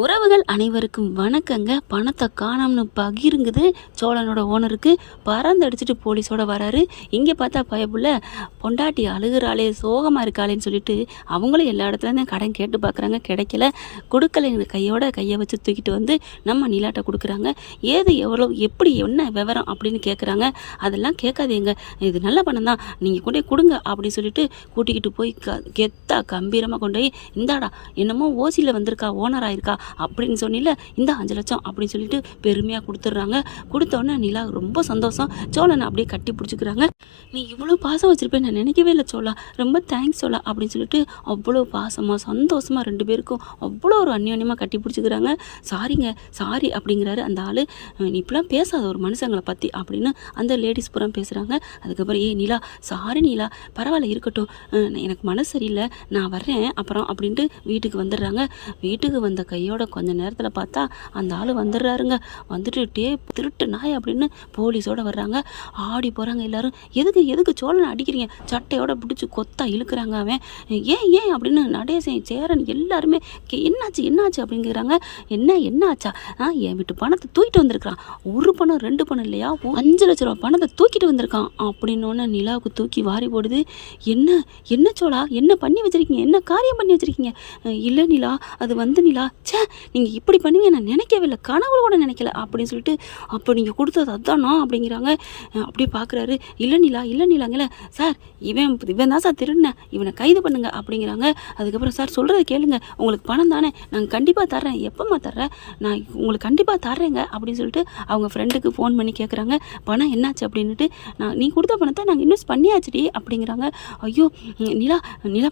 உறவுகள் அனைவருக்கும் வணக்கங்க. பணத்தை காணோம்னு பகிருங்குது சோழனோட ஓனருக்கு. பறந்தடிச்சிட்டு போலீஸோட வராரு. இங்கே பார்த்தா பயப்புள்ள பொண்டாட்டி அழுகிறாளே, சோகமாக இருக்காளேன்னு சொல்லிட்டு அவங்களும் எல்லா இடத்துலேருந்து கடன் கேட்டு பார்க்குறாங்க. கிடைக்கல. கொடுக்கல. கையோட கையை வச்சு தூக்கிட்டு வந்து நம்ம நிலாட்ட கொடுக்குறாங்க. ஏது எவ்வளோ எப்படி என்ன விவரம் அப்படின்னு கேட்குறாங்க. அதெல்லாம் கேட்காதீங்க, இது நல்ல பணம் தான், நீங்கள் கொண்டே கொடுங்க அப்படின்னு சொல்லிட்டு கூட்டிக்கிட்டு போய் கெத்தா கம்பீரமாக கொண்டு போய் இந்தாடா என்னமோ ஓசியில் வந்திருக்கா, ஓனர் ஆயிருக்கா அப்படின்னு சொன்னில, இந்த 5 லட்சம் அப்படின்னு சொல்லிட்டு பெருமையாக கொடுத்துட்றாங்க. கொடுத்தோன்னே நிலா ரொம்ப சந்தோஷம். சோழனை அப்படியே கட்டி பிடிச்சிக்கிறாங்க. நீ இவ்வளோ பாசம் வச்சுருப்பேன் நான் நினைக்கவே இல்லை சோழா, ரொம்ப தேங்க்ஸ் சோழா அப்படின்னு சொல்லிட்டு அவ்வளோ பாசமாக சந்தோஷமாக 2 பேருக்கும் அவ்வளோ ஒரு அந்யோன்யமாக கட்டி பிடிச்சிக்கிறாங்க. சாரிங்க சாரி அப்படிங்கிறாரு அந்த ஆள். நீ இப்படிலாம் பேசாத ஒரு மனுஷங்களை பற்றி அப்படின்னு அந்த லேடிஸ் புறம் பேசுகிறாங்க. அதுக்கப்புறம் நிலா சாரி நிலா, பரவாயில்ல இருக்கட்டும், எனக்கு மனசு சரியில்லை, நான் வர்றேன் அப்புறம் அப்படின்ட்டு வீட்டுக்கு வந்துடுறாங்க. வீட்டுக்கு வந்த கையோட கொஞ்ச நேரத்தில் பார்த்தா அந்த ஆள் வந்துடுறாருங்க. வந்துட்டு திருட்டு நாய் அப்படின்னு போலீஸோட வர்றாங்க. ஆடி போகிறாங்க எல்லாரும். எதுக்கு சோழனை அடிக்கிறீங்க, சட்டையோட பிடிச்சி கொத்தா இழுக்கிறாங்க. அவன் ஏன் அப்படின்னு நடேசன் சேரன் எல்லாருமே என்னாச்சு அப்படிங்கிறாங்க. என்ன ஆச்சா? என் வீட்டு பணத்தை தூக்கிட்டு வந்திருக்கான். 1 பணம் 2 பணம் இல்லையா, 5 லட்ச ரூபா பணத்தை தூக்கிட்டு வந்திருக்கான் அப்படின்னோடனே நிலாவுக்கு தூக்கி வாரி போடுது. என்ன சோழா, என்ன பண்ணி வச்சிருக்கீங்க, என்ன காரியம் பண்ணி வச்சிருக்கீங்க? இல்லை நிலா, அது வந்து நிலா, நீங்கள் இப்படி பண்ணுவீங்க நான் நினைக்கவே இல்லை, கனவுல கூட நினைக்கல அப்படின்னு சொல்லிட்டு, அப்போ நீங்கள் கொடுத்தது அதுதானா அப்படிங்கிறாங்க. அப்படியே பார்க்குறாரு. இல்லை நிலாங்கல்ல சார், இவன் தான் சார் திருடினேன், இவனை கைது பண்ணுங்க அப்படிங்கிறாங்க. அதுக்கப்புறம் சார் சொல்கிறத கேளுங்க, உங்களுக்கு பணம் தானே, நாங்கள் கண்டிப்பாக தர்றேன், எப்போம்மா தர்றேன், நான் உங்களுக்கு கண்டிப்பாக தர்றேங்க அப்படின்னு சொல்லிட்டு அவங்க ஃப்ரெண்டுக்கு ஃபோன் பண்ணி கேட்குறாங்க. பணம் என்னாச்சு அப்படின்ட்டு. நீ கொடுத்த பணத்தை நாங்கள் இன்வெஸ்ட் பண்ணியாச்சுடி அப்படிங்கிறாங்க. ஐயோ நிலா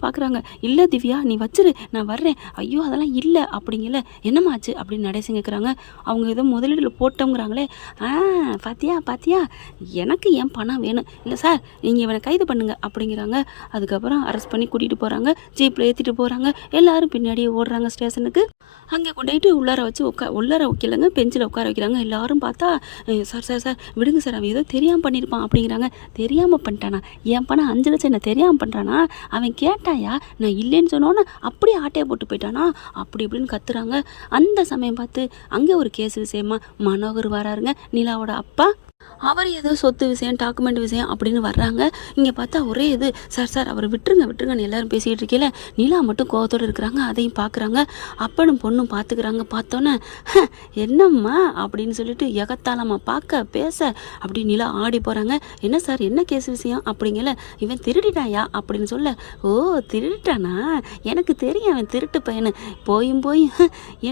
பார்க்குறாங்க. இல்லை திவ்யா நீ வச்சிரு, நான் வர்றேன். ஐயோ அதெல்லாம் இல்லை அப்படிங்கல. என்னமாச்சு அப்படின்னு நடேசன் கேட்குறாங்க. அவங்க ஏதோ முதலீடில் போட்டோங்கிறாங்களே. பாத்தியா எனக்கு என் பணம் வேணும். இல்லை சார் நீங்கள் இவனை கைது பண்ணுங்க அப்படிங்கிறாங்க. அதுக்கப்புறம் அரெஸ்ட் பண்ணி கூட்டிகிட்டு போகிறாங்க. ஜீப்பில் ஏற்றிட்டு போகிறாங்க. எல்லாரும் பின்னாடியே ஓடுறாங்க ஸ்டேஷனுக்கு. அங்கே கொண்டுட்டு உள்ளார வச்சு உள்ளார வைக்கலங்க, பெஞ்சில் உட்கார வைக்கிறாங்க. எல்லாரும் பார்த்தா சார் விடுங்க சார், அவன் ஏதோ தெரியாமல் பண்ணியிருப்பான் அப்படிங்கிறாங்க. தெரியாமல் பண்ணிட்டானா? என் பணம் 5 லட்சம் என்ன தெரியாமல் பண்ணுறானா? அவன் கேட்டாயா, நான் இல்லைன்னு சொன்னோன்னே அப்படியே ஆட்டையை போட்டு போயிட்டானா அப்படி இப்படின்னு கத்துறாங்க. அந்த சமயம் பார்த்து அங்கே ஒரு கேஸ் விஷயமா மனோகர் வராருங்க, நிலாவோட அப்பா. அவர் ஏதோ சொத்து விஷயம், டாக்குமெண்ட் விஷயம் அப்படின்னு வர்றாங்க. இங்கே பார்த்தா ஒரே இது, சார் அவரை விட்டுருங்கன்னு எல்லாரும் பேசிக்கிட்டு இருக்கல. நிலா மட்டும் கோவத்தோடு இருக்கிறாங்க. அதையும் பார்க்குறாங்க. அப்பனும் பொண்ணும் பார்த்துக்கிறாங்க. பார்த்தோன்னே என்னம்மா அப்படின்னு சொல்லிட்டு எகத்தாலம்மா பார்க்க பேச அப்படி நிலா ஆடி போகிறாங்க. என்ன சார் என்ன கேஸ் விஷயம் அப்படிங்கல. இவன் திருடிட்டாயா அப்படின்னு சொல்ல. ஓ திருடிட்டானா, எனக்கு தெரியும் அவன் திருட்டு பையனு. போய்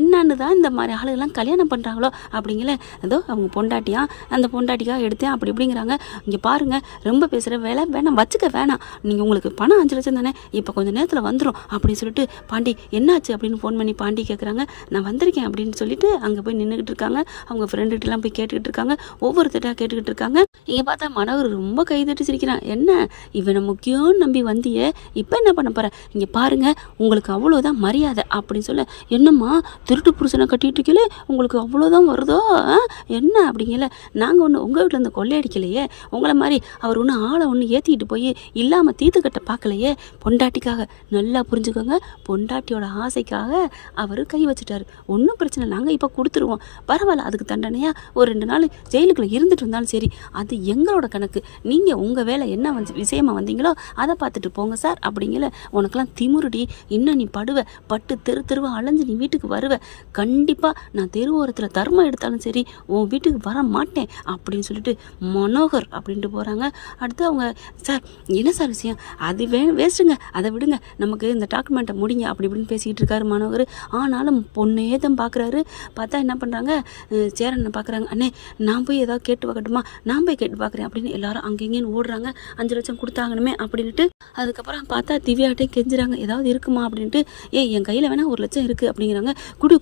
என்னன்னு தான் இந்த மாதிரி ஆளுகள்லாம் கல்யாணம் பண்ணுறாங்களோ அப்படிங்கல. ஏதோ அவங்க பொண்டாட்டியா, அந்த பொண்டாட்டிக்காக எடுத்தேன் அப்படி இப்படிங்கிறாங்க. இங்கே பாருங்கள், ரொம்ப பேசுகிற வேலை வேணாம், வச்சுக்க வேணாம், நீங்கள் உங்களுக்கு பணம் 5 லட்சம் தானே, இப்போ கொஞ்சம் நேரத்தில் வந்துடும் அப்படின்னு சொல்லிட்டு பாண்டி என்னாச்சு அப்படின்னு ஃபோன் பண்ணி பாண்டி கேட்குறாங்க. நான் வந்திருக்கேன் அப்படின்னு சொல்லிட்டு அங்கே போய் நின்றுக்கிட்டு இருக்காங்க. அவங்க ஃப்ரெண்டுகிட்டலாம் போய் கேட்டுக்கிட்டு இருக்காங்க. ஒவ்வொருத்தட்டாக கேட்டுக்கிட்டு இருக்காங்க. இங்கே பார்த்தா மனோகர் ரொம்ப கைதட்டி சிரிக்கிறான். என்ன இவனை முக்கியம் நம்பி வந்தியே, இப்போ என்ன பண்ண போகிற? இங்கே பாருங்கள், உங்களுக்கு அவ்வளோதான் மரியாதை அப்படின்னு சொல்ல. என்னம்மா திருட்டு புருஷனை கட்டிகிட்டு இருக்கலே, உங்களுக்கு அவ்வளோதான் வருதோ என்ன அப்படிங்கல. நாங்கள் ஒன்று உங்கள் வீட்டில் இருந்து கொள்ளையடிக்கலையே, உங்களை மாதிரி அவர் ஒன்று ஆளை ஒன்று ஏற்றிக்கிட்டு போய் இல்லாமல் தீர்த்துக்கட்ட பார்க்கலையே. பொண்டாட்டிக்காக நல்லா புரிஞ்சுக்கோங்க, பொண்டாட்டியோட ஆசைக்காக அவர் கை வச்சுட்டாரு. ஒன்றும் பிரச்சனை, நாங்கள் இப்போ கொடுத்துருவோம், பரவாயில்ல, அதுக்கு தண்டனையாக ஒரு 2 நாள் ஜெயிலுக்குள்ளே இருந்துட்டு இருந்தாலும் சரி, அது எங்களோட கணக்கு. நீங்கள் உங்கள் வேலை என்ன விஷயமா வந்தீங்களோ அதை பார்த்துட்டு போங்க சார் அப்படிங்கல. உனக்கெல்லாம் திமுருடி, இன்னும் நீ பட்டு தெருவா அலைஞ்சு நீ வீட்டுக்கு வருவ. கண்டிப்பாக நான் தெருவோரத்தில் தர்மம் எடுத்தாலும் சரி உன் வீட்டுக்கு வர மாட்டேன் அப்படின்னு சொல்லிட்டு மனோகர் அப்படின்ட்டு போகிறாங்க. அடுத்து அவங்க சார் என்ன சார் விஷயம், அது வேஸ்ட்டுங்க, அதை விடுங்க, நமக்கு இந்த டாக்குமெண்ட்டை முடிங்க அப்படி இப்படின்னு பேசிக்கிட்டு இருக்காரு மனோகர். ஆனாலும் பொண்ணே தான் பார்க்குறாரு. பார்த்தா என்ன பண்ணுறாங்க, சேரனை பார்க்குறாங்க. அண்ணே நான் போய் ஏதாவது கேட்டு பார்க்கட்டுமா, நான் போய் கேட்டு பார்க்குறேன் அப்படின்னு எல்லாரும் அங்கெங்கேன்னு ஓடுறாங்க. 5 லட்சம் கொடுத்தாங்கணுமே அப்படின்ட்டு. அதுக்கப்புறம் பார்த்தா திவ்யாட்டையும் கெஞ்சுறாங்க, ஏதாவது இருக்குமா அப்படின்ட்டு. என் கையில் வேணால் 1 லட்சம் இருக்குது அப்படிங்கிறாங்க.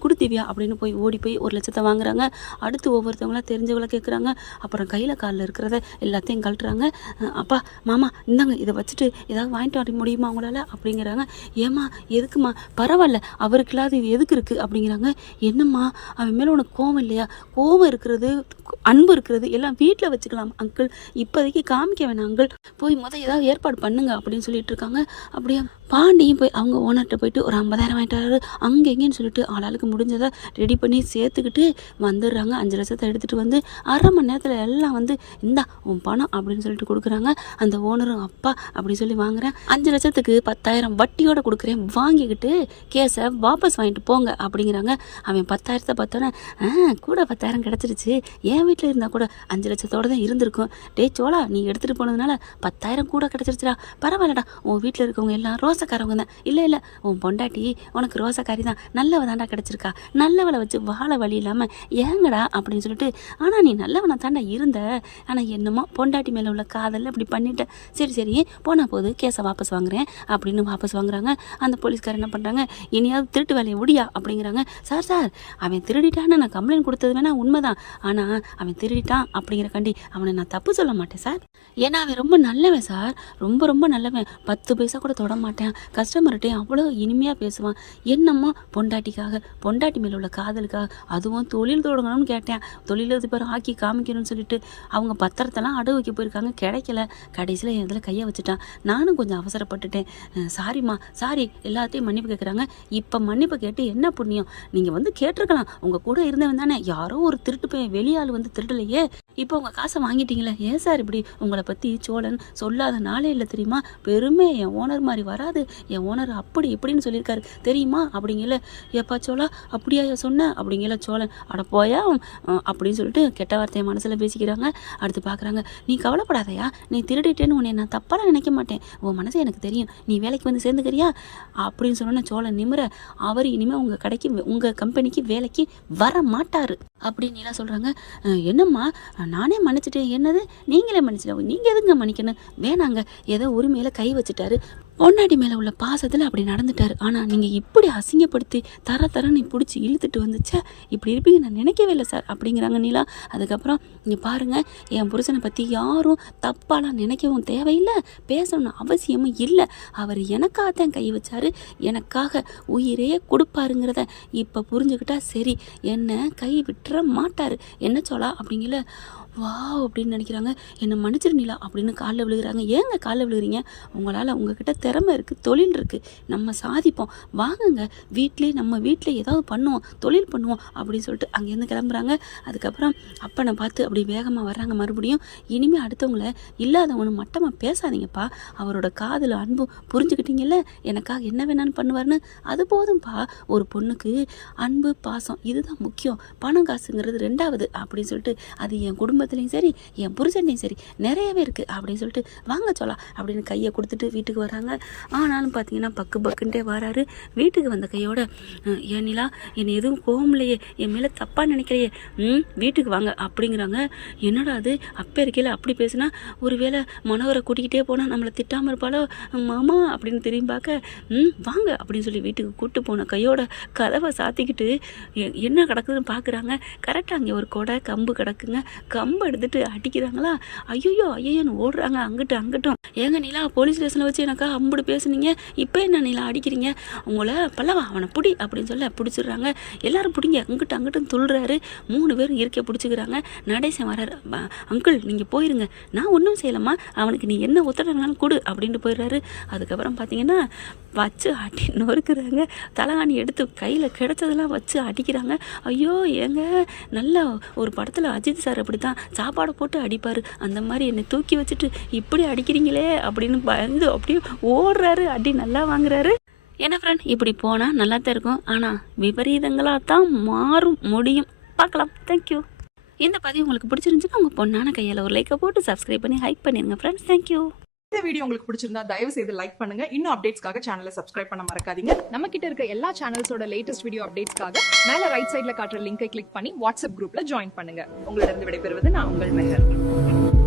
குடு திவ்யா அப்படின்னு ஓடி போய் 1 லட்சத்தை வாங்குறாங்க. அடுத்து ஒவ்வொருத்தவங்களா தெரிஞ்சவங்கள கேட்குறாங்க. அப்புறம் கையில் காலில் இருக்கிறத எல்லாத்தையும் கழட்டுறாங்க. அப்பா மாமா இந்தாங்க இதை வச்சுட்டு ஏதாவது வாங்கிட்டு வர முடியுமா அவங்களால அப்படிங்கிறாங்க. ஏம்மா எதுக்குமா, பரவாயில்ல அவருக்கு இல்லாத இது எதுக்கு இருக்குது அப்படிங்கிறாங்க. என்னம்மா அவன் மேலே உனக்கு கோவம் இல்லையா? கோவம் இருக்கிறது அன்பு இருக்கிறது எல்லாம் வீட்டில் வச்சுக்கலாம் அங்கிள், இப்போதைக்கு காமிக்க வேணாம் அங்கிள், போய் ஏதாவது ஏற்பாடு பண்ணுங்க அப்படின்னு சொல்லிட்டு இருக்காங்க. அப்படியே பாண்டியும் போய் அவங்க ஓனர்கிட்ட போயிட்டு ஒரு 50,000 வாங்கிட்டு வராரு. அங்கே எங்கேன்னு சொல்லிட்டு ஆளாளுக்கு முடிஞ்சதை ரெடி பண்ணி சேர்த்துக்கிட்டு வந்துடுறாங்க. 5 லட்சத்தை எடுத்துகிட்டு வந்து அரை மணி நேரத்தில் எல்லாம் இந்தா உன் பணம் அப்படின்னு சொல்லிட்டு கொடுக்குறாங்க. அந்த ஓனரும் அப்பா அப்படின்னு சொல்லி வாங்குறேன், 5 லட்சத்துக்கு 10,000 வட்டியோடு கொடுக்குறேன், வாங்கிக்கிட்டு கேஸை வாபஸ் வாங்கிட்டு போங்க அப்படிங்கிறாங்க. அவன் 10,000 பார்த்தோன்னே கூட 10,000 கிடச்சிருச்சு, என் வீட்டில் இருந்தால் கூட 5 லட்சத்தோடு தான் இருந்திருக்கும். டே சோழா நீ எடுத்துகிட்டு போனதுனால 10,000 கூட கிடச்சிருச்சுடா, பரவாயில்லடா, உன் வீட்டில் இருக்கவங்க எல்லாம் ரோசக்காரவங்க தான், இல்லை உன் பொண்டாட்டி உனக்கு ரோசக்காரி தான், நல்லவ தாண்டா கிடச்சிருக்கா, நல்லவளை வச்சு வாழ வழி இல்லாமல் ஏங்கடா அப்படின்னு சொல்லிட்டு, ஆனால் நீ நல்லவனை தாண்டா இருந்த, ஆனால் என்னமோ பொண்டாட்டி மேலே உள்ள காதல் அப்படி பண்ணிட்டேன், சரி போனால் போது கேஸை வாபஸ் வாங்குறேன் அப்படின்னு வாபஸ் வாங்குறாங்க. அந்த போலீஸ்காரர் என்ன பண்ணுறாங்க, இனியாவது திருட்டு வேலையை முடியா அப்படிங்கிறாங்க. சார் அவன் திருடிட்டான்னு நான் கம்ப்ளைண்ட் கொடுத்தது வேணா உண்மைதான், ஆனால் அவன் திருடிட்டான் அப்படிங்கிறக்காண்டி அவனை நான் தப்பு சொல்ல மாட்டேன் சார், ஏன்னா அவன் ரொம்ப நல்லவன் சார், ரொம்ப நல்லவன், 10 பைசா கூட தொட மாட்டேன், கஸ்டமர்கிட்டையும் அவ்வளோ இனிமையாக பேசுவான், என்னம்மா பொண்டாட்டி மேலே உள்ள காதலுக்காக, அதுவும் தொழில் தொடங்கணும்னு கேட்டேன், தொழிலதிபர் ஆக்கி காமிக்கணும்னு சொல்லிட்டு அவங்க பத்திரத்தெல்லாம் அடகு வைக்க போயிருக்காங்க, கிடைக்கல, கடைசியில் என் இதில் கையை வச்சுட்டான், நானும் கொஞ்சம் அவசரப்பட்டுட்டேன், சாரிம்மா சாரி, எல்லாத்தையும் மன்னிப்பு கேட்குறாங்க. இப்போ மன்னிப்பு கேட்டு என்ன புண்ணியம், நீங்கள் கேட்டிருக்கலாம், உங்கள் கூட இருந்தவன் தானே, யாரோ ஒரு திருட்டு போய் வெளியாள் திருடலையே, இப்போ உங்கள் காசை வாங்கிட்டீங்களே, ஏன் சார் இப்படி, உங்களை பற்றி சோழன் சொல்லாத நாளே இல்லை தெரியுமா, பெருமை என் ஓனர் மாதிரி வராது, என் ஓனர் அப்படி எப்படின்னு சொல்லியிருக்காரு தெரியுமா அப்படிங்கல, ஏப்பா சோழா அப்படியா சொன்னேன் அப்படிங்கல, சோழன் அட போயா அப்படின்னு சொல்லிட்டு கெட்ட வார்த்தையை மனசில் பேசிக்கிறாங்க. அடுத்து பார்க்குறாங்க, நீ கவலைப்படாதையா, நீ திருடிட்டேன்னு உன்னை நான் தப்பாலாம் நினைக்க மாட்டேன், உன் மனசு எனக்கு தெரியும், நீ வேலைக்கு சேர்ந்துக்கிறியா அப்படின்னு சொன்னோன்னே சோழன் நிமிர, அவர் இனிமேல் உங்கள் கடைக்கு உங்கள் கம்பெனிக்கு வேலைக்கு வர மாட்டார் அப்படின்னு எல்லாம் சொல்கிறாங்க. என்னம்மா நானே மன்னிச்சிட்டேன், என்னது நீங்களே மன்னிச்சிட்டேன், நீங்கள் எதுங்க மன்னிக்கணும், வேணாங்க, ஏதோ உரிமையில் கை வச்சுட்டாரு, பொண்டாட்டி மேலே உள்ள பாசத்தில் அப்படி நடந்துட்டார், ஆனால் நீங்கள் இப்படி அசிங்கப்படுத்தி தரன்னு பிடிச்சி இழுத்துட்டு வந்துச்சா, இப்படி இருப்பீங்க நான் நினைக்கவே இல்லை சார் அப்படிங்கிறாங்க நீலா. அதுக்கப்புறம் இங்கே பாருங்கள், என் புருஷனை பற்றி யாரும் தப்பாலாம் நினைக்கவும் தேவையில்லை, பேசணும்னு அவசியமும் இல்லை, அவர் எனக்காகத்தான் கை வச்சார், எனக்காக உயிரே கொடுப்பாருங்கிறத இப்போ புரிஞ்சுக்கிட்டா சரி, என்னை கை விட்டுற மாட்டார், என்ன சொல்லா அப்படிங்கல, வா அப்படின்னு நினைக்கிறாங்க. என்னை மன்னிச்சிரு நிலா அப்படின்னு காலில் விழுகிறாங்க. ஏங்க காலில் விழுகிறீங்க, உங்களால் உங்ககிட்ட திறமை இருக்குது, தொழில் இருக்குது, நம்ம சாதிப்போம், வாங்குங்க நம்ம வீட்டில் ஏதாவது பண்ணுவோம், தொழில் பண்ணுவோம் அப்படின்னு சொல்லிட்டு அங்கேருந்து கிளம்புறாங்க. அதுக்கப்புறம் அப்பனை பார்த்து அப்படி வேகமாக வர்றாங்க. மறுபடியும் இனிமேல் அடுத்தவங்கள இல்லாதவனு மட்டமாக பேசாதீங்கப்பா, அவரோட காதல் அன்பு புரிஞ்சுக்கிட்டீங்கல்ல, எனக்காக என்ன வேணாலும் பண்ணுவார்னு, அது போதும்ப்பா, ஒரு பொண்ணுக்கு அன்பு பாசம் இதுதான் முக்கியம், பணம் காசுங்கிறது 2வது அப்படின்னு சொல்லிட்டு, அது என் குடும்பத்துலேயும் சரி என் புருஷன்லையும் சரி நிறையவே இருக்குது அப்படின்னு சொல்லிட்டு, வாங்க சொல்லலாம் அப்படின்னு கையை கொடுத்துட்டு வீட்டுக்கு வராங்க. ஆனாலும் பார்த்தீங்கன்னா பக்குன்ட்டே வராரு. வீட்டுக்கு வந்த கையோட, ஏன் நிலா என்னை எதுவும் கோவம் இல்லையே, என் மேலே தப்பாக நினைக்கிறையே, வீட்டுக்கு வாங்க அப்படிங்கிறாங்க. என்னடா அது அப்போ இருக்கையில் அப்படி பேசுனா, ஒருவேளை மனோகரை கூட்டிக்கிட்டே போனால் நம்மளை திட்டாமல் இருப்பாளோ மாமா அப்படின்னு திரும்பி பார்க்க, வாங்க அப்படின்னு சொல்லி வீட்டுக்கு கூப்பிட்டு போன கையோட கதவை சாத்திக்கிட்டு என்ன கிடக்குதுன்னு பார்க்குறாங்க. கரெக்டாக அங்கே ஒரு கொடை கம்பு கிடக்குங்க, கம்பை எடுத்துட்டு அடிக்கிறாங்களா, ஐயோன்னு ஓடுறாங்க அங்கிட்டும். ஏங்க நிலா போலீஸ் ஸ்டேஷனில் வச்சு எனக்கா அம்புடு பேசுனீங்க, இப்போ என்ன நிலா அடிக்கிறீங்க, உங்களை பல்லவா அவனை பிடி அப்படின்னு சொல்ல பிடிச்சிடுறாங்க. எல்லாரும் பிடிங்க, அங்கிட்டும் துள்ளுறாரு. 3 பேரும் இருக்க பிடிச்சிக்கிறாங்க. நடேசன் வர்றாரு, அங்கிள் நீங்கள் போயிருங்க, நான் ஒன்றும் செய்யலாமா, அவனுக்கு நீ என்ன ஒத்தடனாலும் கொடு அப்படின்ட்டு போயிடுறாரு. அதுக்கப்புறம் பார்த்தீங்கன்னா வச்சு அடி நொறுக்குறாங்க, தலகாணி எடுத்து கையில் கிடைச்சதெல்லாம் வச்சு அடிக்கிறாங்க. ஐயோ ஏங்க, நல்ல ஒரு படத்தில் அஜித் சார் அப்படி தான் சாப்பாடை போட்டு அடிப்பார், அந்த மாதிரி என்னை தூக்கி வச்சுட்டு இப்படி அடிக்கிறீங்களே அப்படின்னு பயந்து அப்படியே ஓடுறாரு, அடி நல்லா வாங்குறாரு. ஏன்னா ஃப்ரெண்ட் இப்படி போனால் நல்லா தான் இருக்கும், ஆனால் விபரீதங்களாக தான் மாறும் முடியும். பார்க்கலாம். தேங்க்யூ. இந்த பதிவு உங்களுக்கு பிடிச்சிருந்துச்சுன்னா உங்கள் பொண்ணான கையில் ஒரு லைக்கை போட்டு சப்ஸ்கிரைப் பண்ணி ஹைக் பண்ணிடுங்க ஃப்ரெண்ட்ஸ். தேங்க்யூ. இந்த வீடியோ உங்களுக்கு பிடிச்சிருந்தா தயவு செய்து லைக் பண்ணுங்க. இன்னும் அப்டேட்ஸ்க்காக சேனலை சப்ஸ்கிரைப் பண்ண மறக்காதீங்க. நம்ம கிட்ட இருக்க எல்லா சேனல்ஸோட லேட்டஸ்ட் வீடியோ அப்டேட்ஸ்க்காக மேல ரைட் சைடுல காட்டுற லிங்கை கிளிக் பண்ணி வாட்ஸ்அப் குரூப்ல ஜாயின் பண்ணுங்க. உங்களிடம் விடைபெறுவது நான் உங்கள் மெஹர்.